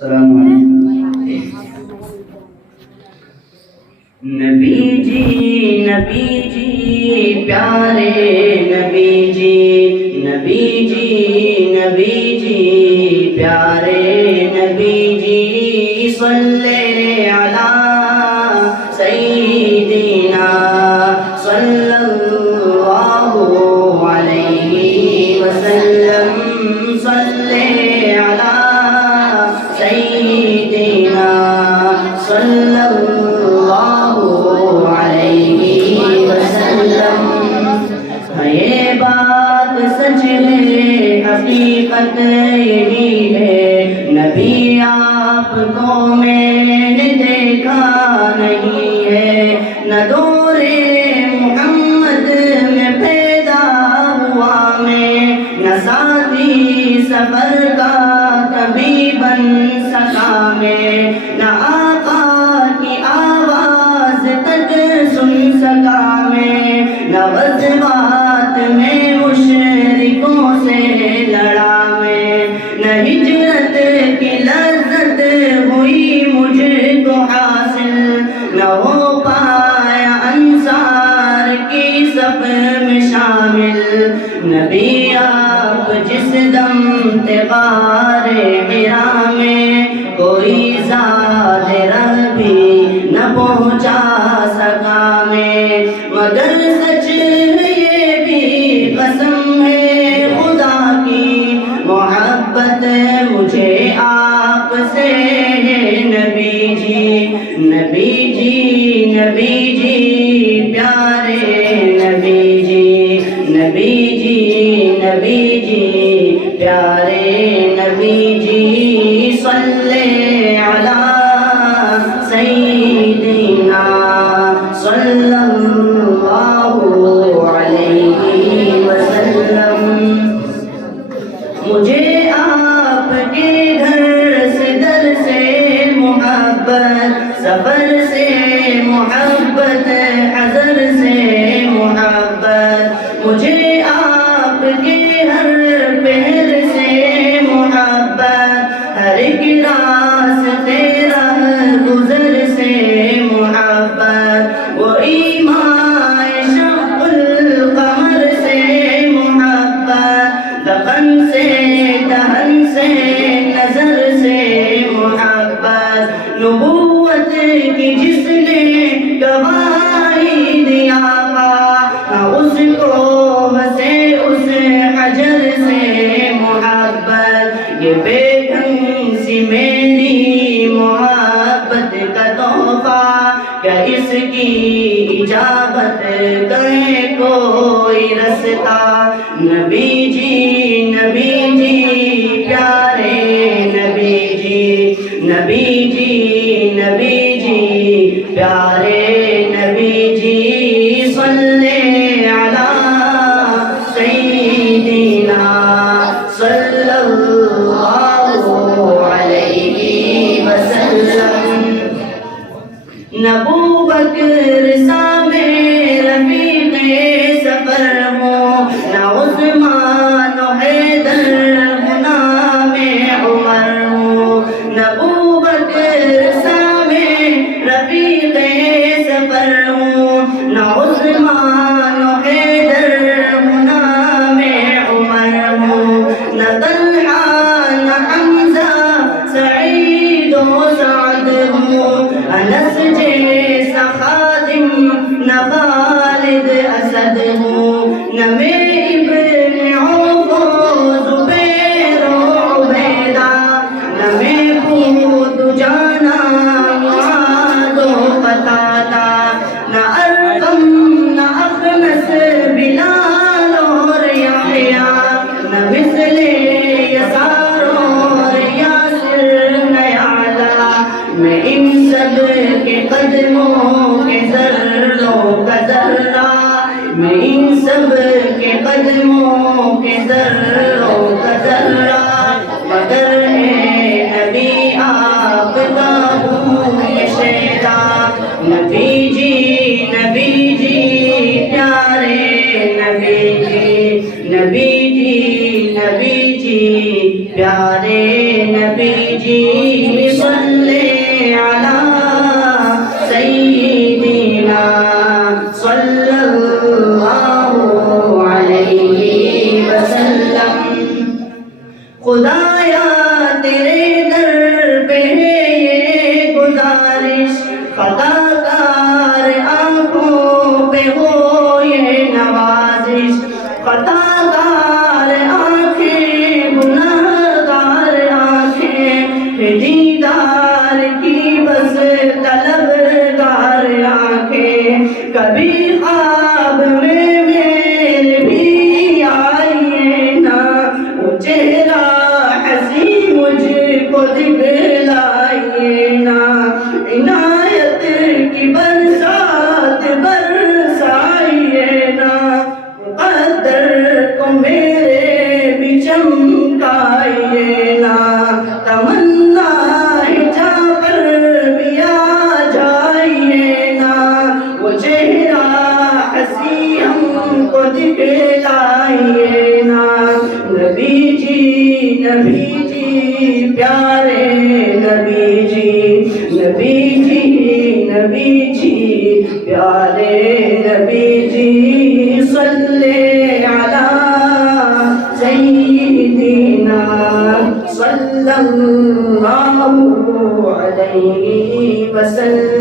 السلام علیکم۔ نبی جی پیارے نبی جی، نبی جی پیارے نبی جی، صلی علی سیدنا صلی اللہ علیہ وسلم، صلی علی سیدنا صلی اللہ علیہ وسلم۔ یہ بات سچ ہے، حقیقت یہی ہے، نبی آپ کو میں نے دیکھا نہیں ہے، نہ دور محمد میں پیدا ہوا میں، نہ ساتھی سفر کا کبھی بن سکا میں، نہ آقا کی آواز تک سن سکا میں، نہ غزوات میں مشرکوں سے لڑا میں، نہ ہجرت کی لذت ہوئی مجھے کو حاصل، نہ ہو پایا انصار کی صف میں شامل۔ نبی آپ جس دم تھے غار حرا میں، کوئی زاد رہ بھی نہ پہنچا سکا میں، مگر سچ ہے یہ بھی قسم ہے خدا کی، محبت مجھے آپ سے ہے نبی جی، نبی جی، نبی جی پیارے نبی جی، نبی جی، نبی جی پیارے نبی جی، صلی علی سیدنا صلی اللہ علیہ وسلم۔ مجھے آپ کے گھر سے در سے محبت، سفر سے محبت، حضر سے محبت، مجھے آپ کے ہر پہر سے محبت، ہر ایک راستے راہ گزر سے محبت، وہ ایمان شق القمر سے محبت، دفن سے دہن سے نظر سے محبت، نبوت کی جس نے گواہی دیا نہ اس کو ہنسے اس حجر سے محبت، یہ بے ڈھنگ سی میری محبت کا تحفہ، کیا اس کی اجابت کرے کوئی رستا؟ نبی جی، نبی جی پیارے نبی جی، نبی جی، نبی جی پیارے نبی جی، صلی علی سیدنا صلی اللہ علیہ وسلم۔ نبو بکر سامے رفیق سفر ہوں، نہ عثمان و حیدر ہوں، نام عمر ہوں، نبو بکر سامے رفیق سفر ہوں، نہ عثمان و حیدر ہوں، نام عمر ہوں، نہ طلحہ نہ حمزہ سعید و سعد ہوں، انس جیسا خادم نہ خالد اسد ہوں، نہ میں ابن عوف و زبیر و عبیدہ، نہ میں بود جانا معاذ و قتادہ، نہ ارقم نہ اخنس بلال اور یحییٰ، نہ مثل یسار اور یاسر نہ یعلا، میں ان سب کے قدموں کے ذروں کا ذرہ، میں ان سب کے قدموں کے ذروں کا ذرہ، مگر اے نبی آپ کا ہوں یہ شیدا۔ نبی جی، نبی جی پیارے نبی جی، نبی جی، نبی جی پیارے نبی جی خطاکار آنکھوں پہ ہو یہ نوازش، خطاکار آنکھیں گناہگار آنکھیں، دیدار کی بس طلبگار آنکھیں، کبھی خواب میں میرے بھی آئیے نا، وہ چہرہ حسین مجھ کو دکھلائیے نا، عنایت کی برسات برسائیے نا، مقدر کو میرے بھی چمکائیے نا، تمنا ہے جا کر بھی آ جائیے نا، وہ چہرہ حسین ہم کو دکھلائیے نا، نبی جی پیارے نبی جی پیارے نبی جی، صلی علی سیدنا صلی اللہ علیہ وسلم۔